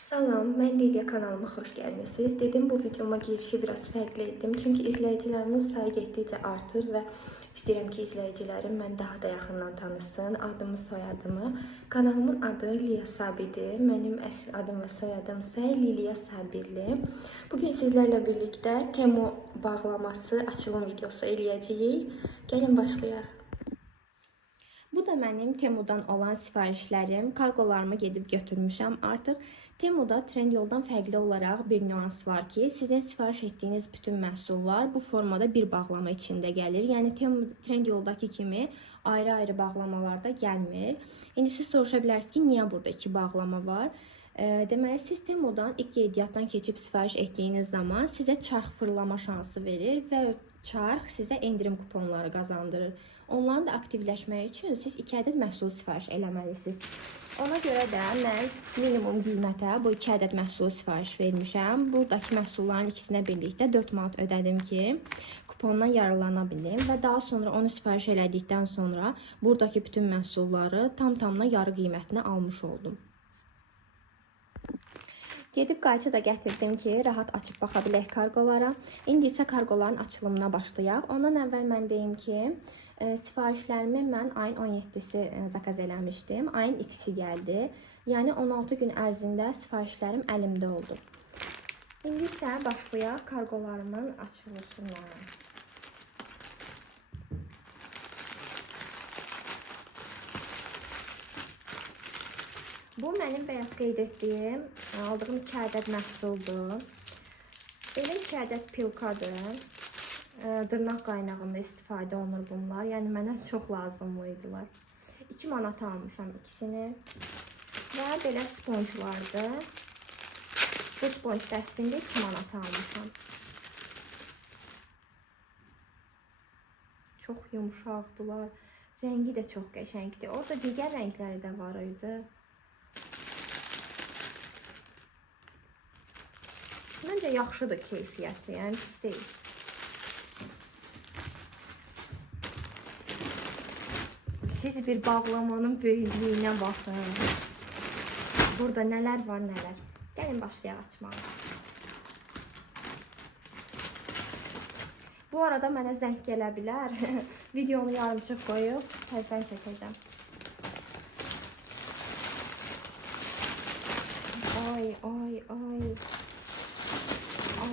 Salam, mən Liliya kanalıma xoş gəlmisiniz. Dedim bu videoma girişi biraz fərqli etdim. Çünki izləyicilərimin sayı getdikcə artır və istəyirəm ki, izləyicilərim mən daha da yaxından tanısın. Adımı, soyadımı. Kanalımın adı Liya Sabirdir. Mənim əsl adım və soyadım isə Liliya Sabirli. Bugün sizlərlə birlikdə Temu bağlaması açılım videosu eləyəcəyik. Gəlin başlayaq. Bu da mənim Temudan olan sifarişlərim. Kargolarımı gedib götürmüşəm. Artıq Temuda Trendyoldan fərqli olaraq bir nüans var ki, sizin sifariş etdiyiniz bütün məhsullar bu formada bir bağlama içində gəlir. Yəni Trendyol'dakı kimi ayrı-ayrı bağlamalarda gəlmir. İndi siz soruşa bilərsiniz ki, niyə burada iki bağlama var? Deməli, siz Temudan ilk qeydiyyatdan keçib sifariş etdiyiniz zaman sizə çarx fırlama şansı verir və çarx sizə endirim kuponları qazandırır. Onların da aktivləşmək üçün siz 2 ədəd məhsul sifariş eləməlisiniz. Ona görə də mən minimum qiymətə bu 2 ədəd məhsul sifariş vermişəm. Buradakı məhsulların ikisinə birlikdə 4 manat ödədim ki, kupondan yararlana bilim və daha sonra onu sifariş elədikdən sonra buradakı bütün məhsulları tam-tamına yarı qiymətinə almış oldum. Gedib qayçı da gətirdim ki, rahat açıb baxa bilək kargolara. İndi isə kargoların açılımına başlayaq. Ondan əvvəl mən deyim ki, sifarişlərimi mən ayın 17-si zakaz eləmişdim. Ayın 2-si gəldi. Yəni 16 gün ərzində sifarişlərim əlimdə oldu. İndi isə başlayaq kargolarımın açılışına. Bu mənim bayaq qeyd etdiyim, aldığım 2 ədəd məhsuldur. Belə 2 ədəd pilkadır. Dırnaq qaynağında istifadə olunur bunlar. Yəni mənə çox lazımlı idilər. 2 manata almışam ikisini. Və belə sponjlardır. Bu sponj dəstində 2 manata almışam. Çox yumuşaqdılar. Rəngi də çox qəşəngdir. Orada digər rəngləri də var idi. Məncə yaxşıdır keyfiyyəti, yəni pis deyil. Siz bir bağlamanın böyüklüyünə baxın. Burada nələr var, nələr. Gəlin başlayaq açmağa. Bu arada mənə zəng gələ bilər. Videonu yarımçıq qoyub təzədən çəkəcəm.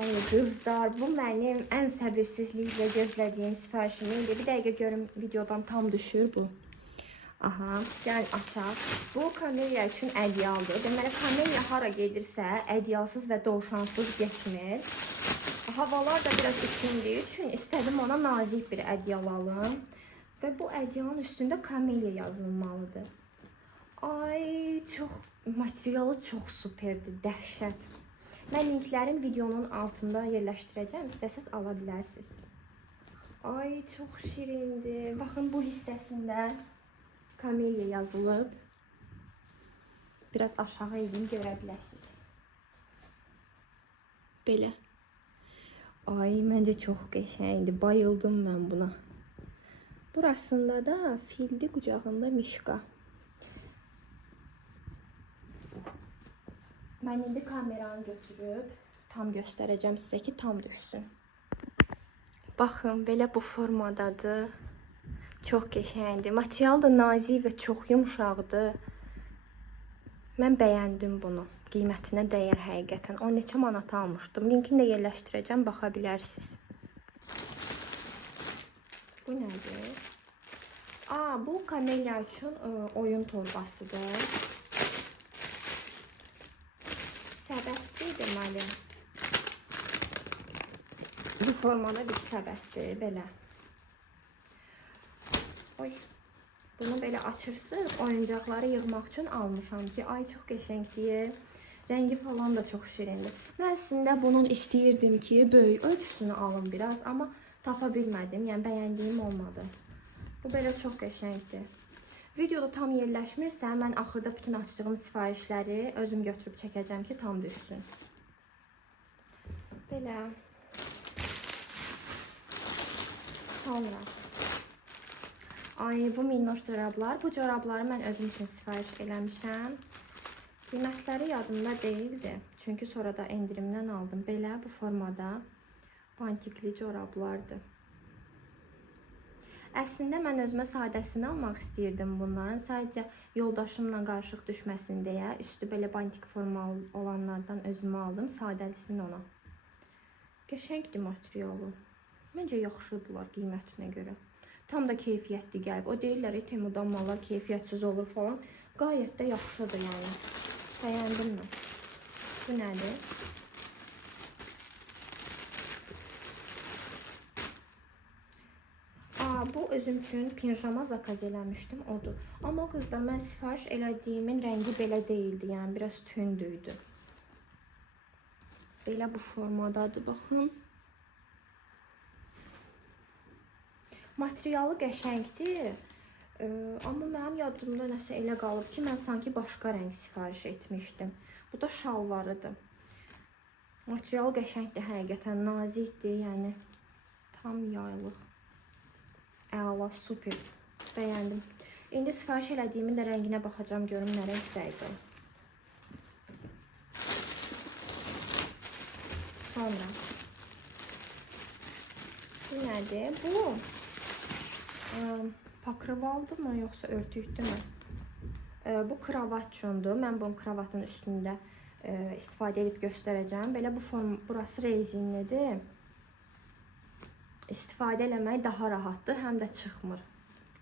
Ay qızlar, bu mənim ən səbirsizliklə gözlədiyim sifarişim idi. Bir dəqiqə görüm videodan tam düşür bu. Aha, gəl açaq. Bu kamelya üçün ədyaldır. Deməli, kamelya hara gedirsə, ədyalsız və dovşansız getmir. Havalar da biraz isindiyi üçün istədim ona nazik bir ədyal alım. Və bu ədyalın üstündə kamelya yazılmalıdır. Ay, materialı çox superdir, dəhşət. Mən linklərin videonun altında yerləşdirəcəm, istəsəz ala bilərsiniz. Ay, çox şirindir. Baxın, bu hissəsində kamelya yazılıb. Biraz aşağı edin, görə biləsiniz. Belə. Ay, məncə çox qəşəngdir. Bayıldım mən buna. Burasında da fildi, qucağında mişqa. Mən indi kameranı götürüb tam göstərəcəm sizə ki, tam düşsün. Baxın, belə bu formadadır. Çox qəşəngdir. Material da nazik və çox yumuşaqdır. Mən bəyəndim bunu. Qiymətinə dəyər həqiqətən. 10 neçə manata almışdım. Linkini də yerləşdirəcəm, baxa bilərsiniz. Bu nədir? Bu kamelya üçün oyun torbasıdır. Səbətdir deməli. Bu formada bir səbətdir, belə. Oy, bunu belə açırsınız, oyuncaqları yığmaq üçün almışam ki, ay çox qəşəngdir. Rəngi falan da çox şirindir. Mən əslində bunun istəyirdim ki, böyük ölçüsünü alım biraz, amma tapa bilmədim, yəni bəyəndiyim olmadı. Bu belə çox qəşəngdir. Videoda tam yerləşmirsə, mən axırda bütün açdığım sifarişləri özüm götürüb çəkəcəm ki, tam düşsün. Belə. Sonra. Ay, bu minnoş corablar. Bu corabları mən özüm üçün sifariş eləmişəm. Qiymətləri yadımda deyildi. Çünki sonra da endirimdən aldım. Belə bu formada bantikli corablardır. Əslində mən özümə sadəsini almaq istəyirdim bunların. Sadəcə yoldaşımla qarışıq düşməsin deyə üstü belə bantik formalı olanlardan özümə aldım. Sadəlisini ona. Qəşəngdir materialı. Məncə yaxşıdırlar qiymətinə görə. Tam da keyfiyyətli gəlib. O deyirlər Temudan mallar keyfiyyətsiz olur falan. Gayet də yaxşıdır yəni. Bəyəndim mən. Bu nədir? Bu özüm üçün pijama zakaz eləmişdim, odur. Amma qızlar, mən sifariş elədiyimin rəngi belə deyildi, yəni biraz tündüydü. Belə bu formadadır, baxın. Materialı qəşəngdir, amma mənim yadımda nəsə elə qalıb ki, mən sanki başqa rəng sifariş etmişdim. Bu da şalvarıdır. Materialı qəşəngdir, həqiqətən nazikdir, yəni tam yaylıq. Əla, super. Bəyəndim. İndi sifariş elədiyimin də rənginə baxacağım, görüm nə rəngdəydi. Sonra. Bu nədir? Bu pakrivaldır mı, yoxsa örtüydür mü? Bu kravat üçündür. Mən bunu kravatın üstündə istifadə edib göstərəcəm. Belə bu form, burası rezinlidir. İstifadə eləmək daha rahatdır, həm də çıxmır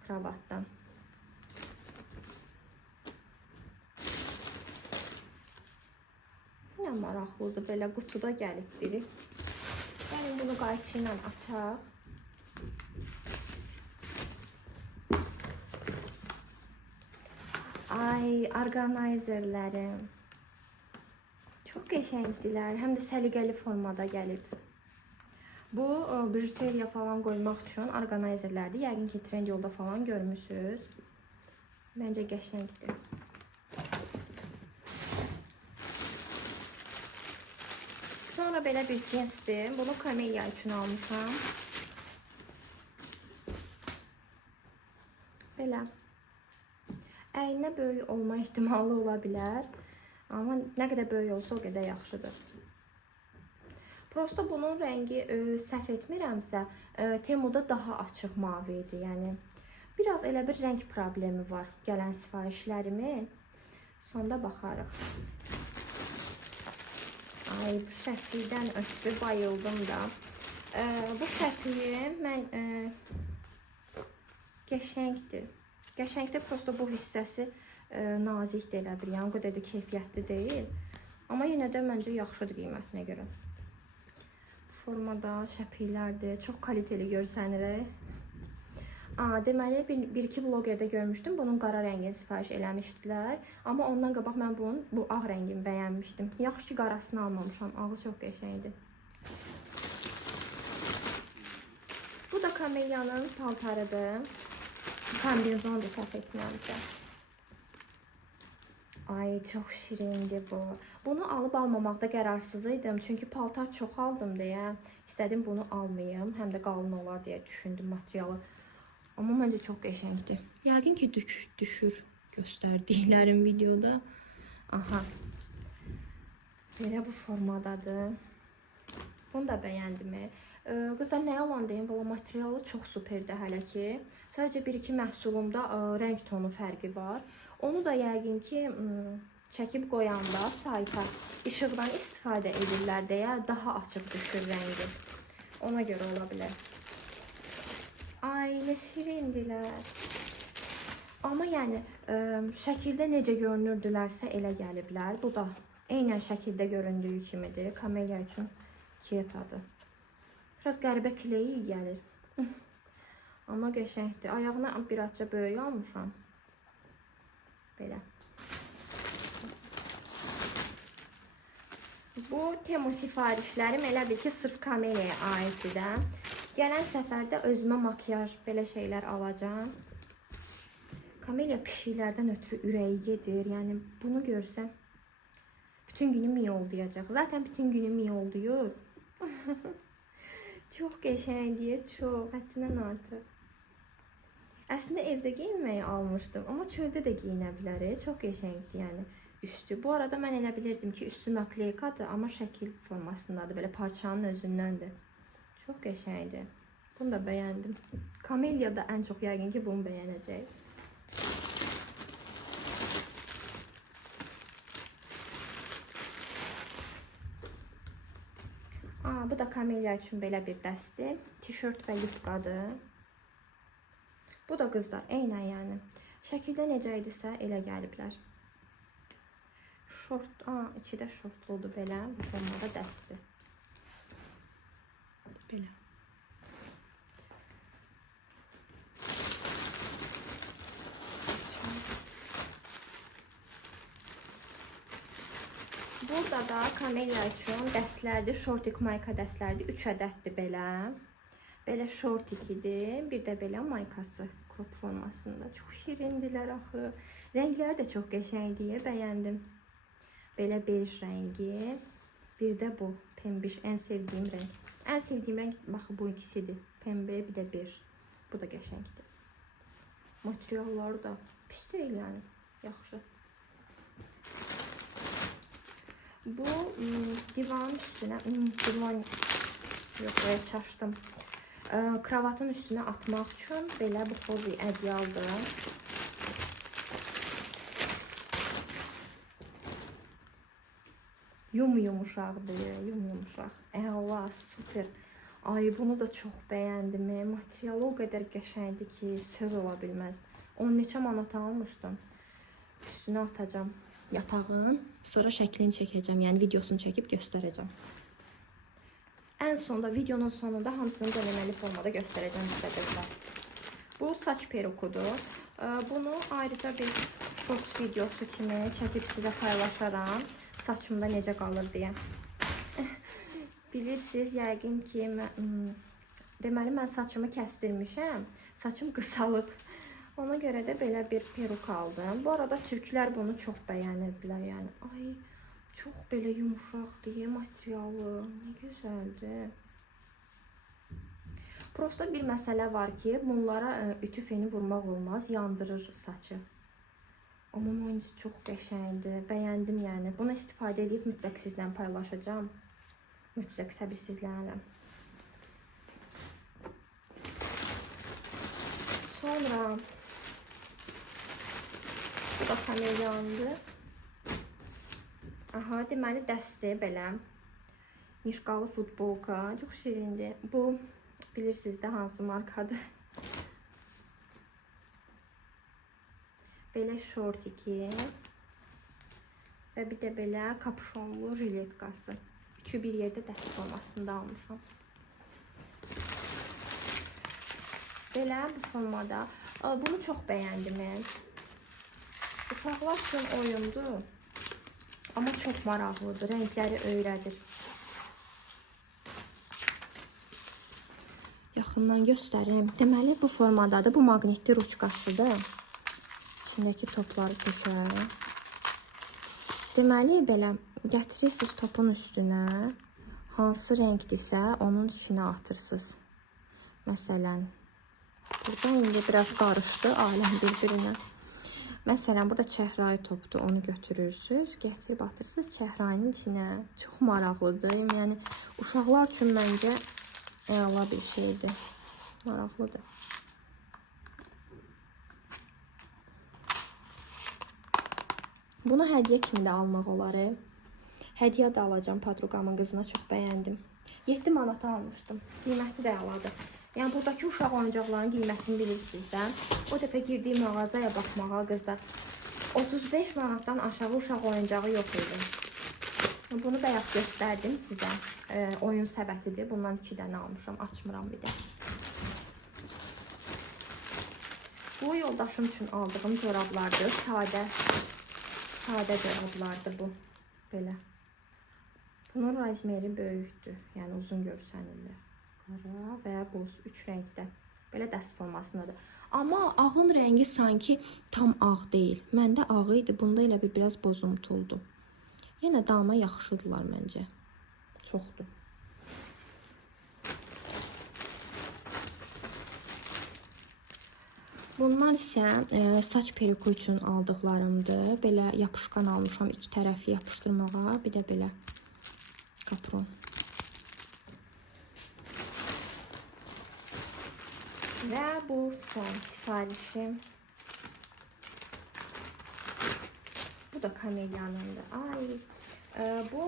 kravatdan. Nə maraqlıdır, belə qutuda gəlib biri. Gəlin bunu qayçı ilə açaq. Ay, orqanayzerlərim. Çox qəşəngdilər, həm də səliqəli formada gəlib. Bu, bijuteriya falan qoymaq üçün orqanayzerlərdir. Yəqin ki, Trendyolda falan görmüsünüz. Məncə qəşəngdir. Sonra belə bir cinsdir. Bunu Camellia üçün almışam. Belə. Əyninə böyük olma ehtimalı ola bilər. Amma nə qədər böyük olsa o qədər yaxşıdır. Prosto bunun rəngi səhv etmirəmsə, Temuda daha açıq mavi idi. Yəni, biraz elə bir rəng problemi var gələn sifarişlərimin. Sonda baxarıq. Ay, bu şəkildən ötürü bayıldım da. Bu şəkli mən qəşəngdir. Qəşəngdir, prosto bu hissəsi nazikdir elə bir, yəni o qədər də keyfiyyətli deyil. Amma yenə də məncə yaxşıdır qiymətinə görə. Formada şəpiklərdir, çox kaliteli görsənir. Deməli, bir-iki blogerdə görmüşdüm, bunun qara rəngini sifariş eləmişdilər. Amma ondan qabaq mən bunun bu ağ rəngini bəyənmişdim. Yaxşı ki, qarasını almamışam, ağı çox qəşəngdir. Bu da Camellia'nın paltarıdır. Kombinzondur, səhv etmirəmsə. Ay, çox şirindir bu. Bunu alıb almamaqda qərarsız idim. Çünki paltar çox aldım deyə istədim bunu almayım. Həm də qalın olar deyə düşündüm materialı. Amma məncə çox qəşəngdir. Yəqin ki, düşür göstərdiklərim videoda. Aha. Belə bu formadadır. Bunu da bəyəndim. Qızlar, nə yalan deyim, valla materialı çox superdir hələ ki. Sadəcə bir-iki məhsulumda rəng tonu fərqi var. Onu da yəqin ki, çəkib qoyanda sayta işıqdan istifadə edirlər deyə daha açıq düşür rəngi. Ona görə ola bilər. Ay, nə şirindilər. Amma yəni, şəkildə necə görünürdülərsə elə gəliblər. Bu da eynən şəkildə göründüyü kimidir. Camellia üçün kiyetadır. Biraz qəribə kileyi gəlir. Amma qəşəngdir. Ayağına birazca böyük almışam. Belə. Bu Temu sifarişlərim elə bil ki, sırf Camellia'ya aiddir də. Gələn səfərdə özümə makyaj belə şeylər alacağım. Camellia pişiklərdən ötürü ürəyi gedir. Yəni bunu görsəm bütün günüm miyoldayacaq. Zaten bütün günüm miyoldayır. Çox qəşəngdir, çox, həddindən artıq. Əslində evdə geyinməyi almışdım, amma çöldə də geyinə bilərik. Çox qəşəngdir, yəni. üstü. Bu arada mən elə bilirdim ki, üstü nakleykadır, amma şəkil formasındadır. Belə parçanın özündəndir. Çox qəşəngdir. Bunu da bəyəndim. Kamelya da ən çox yəqin ki, bunu bəyənəcək. Bu da Kamelya üçün belə bir dəstir. Tişört və yufqadır. Bu da qızlar, eynən yəni. Şəkildə necə idisə elə gəliblər. Şort, içi də şortludur belə, bu formada dəstir. Belə. Burada da Kamelya üçün dəstlərdir, şortik mayka dəstlərdir. 3 ədəddir belə. Belə şortikidir, bir də belə maykası krop formasında. Çox şirindilər axı. Rəngləri də çox qəşəngdir, bəyəndim. Belə bej rəngi, bir də bu pembiş, ən sevdiyim rəng. Ən sevdiyim rəng baxı bu ikisidir. Pembe, bir də bej. Bu da qəşəngdir. Materialları da pis deyil yəni, yaxşı. Bu divanın üstünə, divan yox, çaşdım. Kravatın üstünə atmaq üçün belə bu xobi ədyaldır. Yumuşaqdır, yumuşaq. Allah, super. Ay, bunu da çox bəyəndim. Materialı o qədər qəşəngdir ki, söz ola bilməz. Onu neçə manata almışdım. Üstünə atacağım yatağın. Sonra şəklini çəkəcəm, yəni videosunu çəkib göstərəcəm. Ən sonda, videonun sonunda hamısını deneməli formada göstərəcəm sizə. Bu saç perukudur. Bunu ayrıca bir shorts videosu kimi çəkib sizə paylaşaram. Saçımda necə qalır deyə. Bilirsiniz, yəqin ki, deməli, mən saçımı kəsdirmişəm. Saçım qısalıb. Ona görə də belə bir peruk aldım. Bu arada türklər bunu çox bəyənirdilər. Yəni, ay, çox belə yumuşaq deyə materialı. Nə gözəldir. Prosta bir məsələ var ki, bunlara ütü feni vurmaq olmaz, yandırır saçı. Amma məncə çox qəşəngdir, bəyəndim yəni. Bunu istifadə edib mütləq sizlə paylaşacağım. Mütləq səbirsizlənirəm. Sonra bu da Kamelyandır. Aha, deməli dəsti belə. Mişqalı futbolka, çox şirindir. Bu bilirsiniz də hansı markadır. Belə şortiki və bir də belə kapşonlu jiletkası. Üçü bir yerdə dəst formasında almışam. Belə bu formada. Bunu çox bəyəndim mən. Uşaqlar üçün oyundur. Amma çox maraqlıdır. Rəngləri öyrədir. Yaxından göstərim. Deməli bu formadadır. Bu maqnitli ruçkasıdır. İçindəki topları tökər. Deməli, belə gətirirsiniz topun üstünə. Hansı rəngdirsə, onun içinə atırsınız. Məsələn, burada indi biraz qarışdı aləm bir-birinə. Məsələn, burada çəhrayı topdur, onu götürürsünüz. Gətirib atırsınız çəhrayının içinə. Çox maraqlıdır. Yəni, uşaqlar üçün məncə əla bir şeydir. Maraqlıdır. Bunu hədiyyə kimi də almaq olar. Hədiyyə də alacağım podruqamın qızına, çox bəyəndim. 7 manata almışdım. Qiyməti də əladır. Yəni buradakı uşaq oyuncaqlarının qiymətini bilirsiniz də. O dəfə girdiyim mağazaya baxmağa qızlar 35 manatdan aşağı uşaq oyuncağı yox idi. Bunu bayaq göstərdim sizə. Oyun səbətidir. Bundan 2 dənə almışam. Açmıram bir də. Bu yoldaşım üçün aldığım corablardır. Sadə corablardır bu. Belə. Bunun razmeri böyükdür. Yəni uzun görsənirlər. Qara və boz 3 rəngdə. Belə dəst formasındadır. Amma ağın rəngi sanki tam ağ deyil. Məndə ağ idi. Bunda elə bir biraz bozumtuldu. Yenə dama yaxşıdırlar məncə. Çoxdur. Bunlar isə saç periku üçün aldıqlarımdır. Belə yapışqan almışam iki tərəfi yapışdırmağa, bir də belə kapron. Və bu son sifarişim. Bu da Kameliyanındır. Ay, bu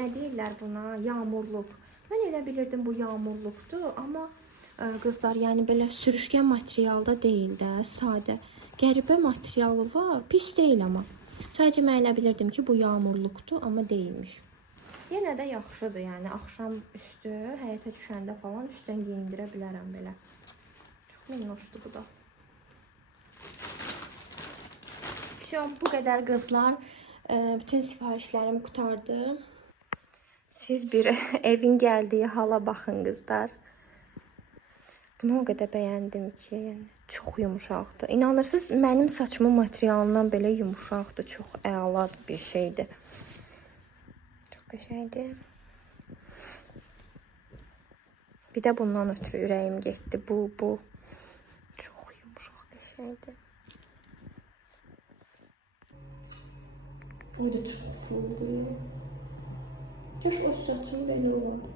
nə deyirlər buna? Yağmurluq. Mən elə bilirdim bu yağmurluqdur, amma qızlar, yəni belə sürüşkən materialda deyil də, sadə. Qəribə materialı var, pis deyil amma. Sadəcə mən elə bilirdim ki, bu yağmurluqdur, amma deyilmiş. Yenə də yaxşıdır, yəni axşam üstü həyətə düşəndə falan üstdən geyindirə bilərəm belə. Çox minnoşdur bu da. Bu qədər qızlar. Bütün sifarişlərim qutardı. Siz bir evin gəldiyi hala baxın qızlar. Bunu o qədər bəyəndim ki, yəni çox yumuşaqdır. İnanırsınız, mənim saçımın materialından belə yumuşaqdır. Çox əla bir şeydir. Çox qəşəngdir. Bir də bundan ötürü ürəyim getdi. Bu çox yumuşaq, qəşəngdir. Bu da çox cooldur. Kaş o saçım belə olardı.